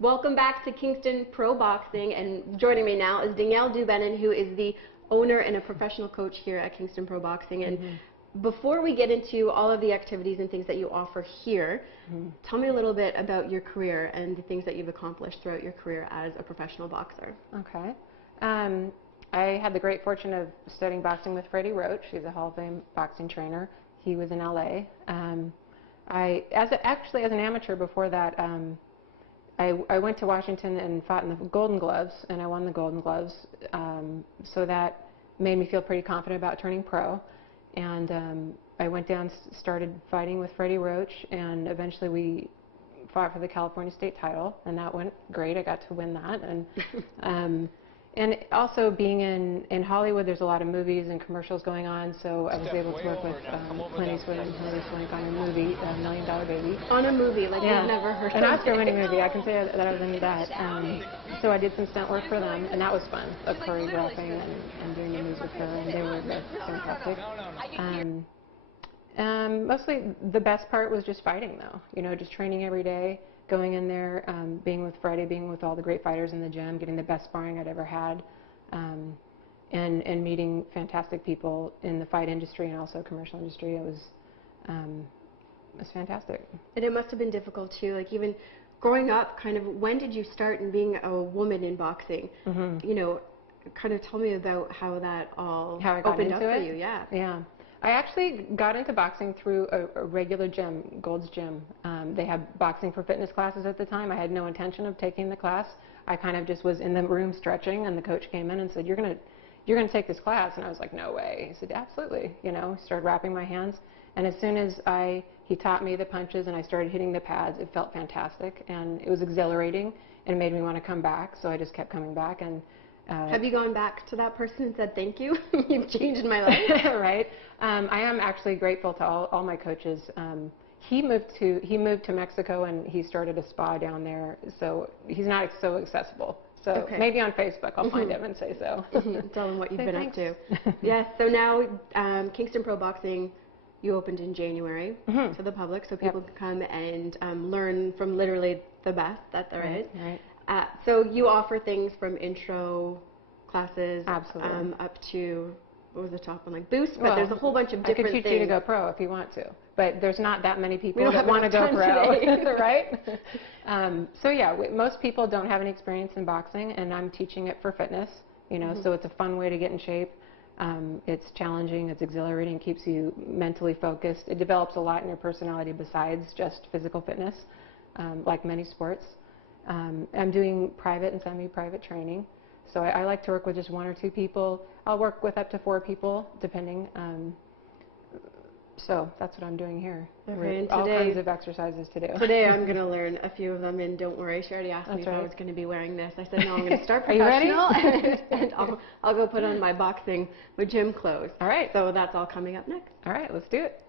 Welcome back to Kingston Pro Boxing, and joining me now is Daniele Doobenen, who is the owner and a professional coach here at Kingston Pro Boxing. And before we get into all of the activities and things that you offer here, tell me a little bit about your career and the things that you've accomplished throughout your career as a professional boxer. Okay. I had the great fortune of studying boxing with Freddie Roach. He's a Hall of Fame boxing trainer. He was in LA. Actually, as an amateur before that, I went to Washington and fought in the Golden Gloves, and I won the Golden Gloves. So that made me feel pretty confident about turning pro. And I went down, started fighting with Freddie Roach, and eventually we fought for the California state title, and that went great. I got to win that. And also being in Hollywood, there's a lot of movies and commercials going on, so I was able to work with Clint Eastwood and Hilary Swank on a movie, $1 Million Baby. On a movie, like you've never heard of. An Oscar-winning movie, I can say that I was in that. So I did some stunt work for them, and that was fun, of choreographing and doing the moves with her, and they were fantastic. Mostly the best part was just fighting, though. You know, just training every day. Going in there, being with Freddie, being with all the great fighters in the gym, getting the best sparring I'd ever had, and meeting fantastic people in the fight industry and also commercial industry. It was fantastic. And it must have been difficult too, like even growing up, kind of, when did you start in being a woman in boxing? You know, kind of tell me about how that all opened up for you. Yeah. I actually got into boxing through a regular gym, Gold's Gym. They had boxing for fitness classes at the time. I had no intention of taking the class. I kind of just was in the room stretching, and the coach came in and said, "You're gonna take this class." And I was like, "No way." He said, "Absolutely." You know, started wrapping my hands, and as soon as he taught me the punches and I started hitting the pads, it felt fantastic, and it was exhilarating, and it made me want to come back. So I just kept coming back. And have you gone back to that person and said, "Thank you, you've changed my life"? Right. I am actually grateful to all my coaches. He moved to Mexico, and he started a spa down there, so he's not so accessible. So maybe on Facebook I'll find him and say so. Tell him what you've been up to. Yes. So now Kingston Pro Boxing, you opened in January to the public, so people can come and learn from literally the best that there is. Right. So you offer things from intro classes up to, what was the top one, like boost, but there's a whole bunch of different things. I could teach you to go pro if you want to, but there's not that many people that want to go pro, right? So yeah, most people don't have any experience in boxing, and I'm teaching it for fitness, you know, so it's a fun way to get in shape. It's challenging, it's exhilarating, it keeps you mentally focused. It develops a lot in your personality besides just physical fitness, like many sports. I'm doing private and semi-private training, so I like to work with just 1 or 2 people. I'll work with up to 4 people, depending. So that's what I'm doing here. Okay, all kinds of exercises to do. Today I'm going to learn a few of them, and don't worry, she already asked me if I was going to be wearing this. I said, no, I'm going to start professional. Are you ready? and I'll go put on my gym clothes. All right. So that's all coming up next. All right, let's do it.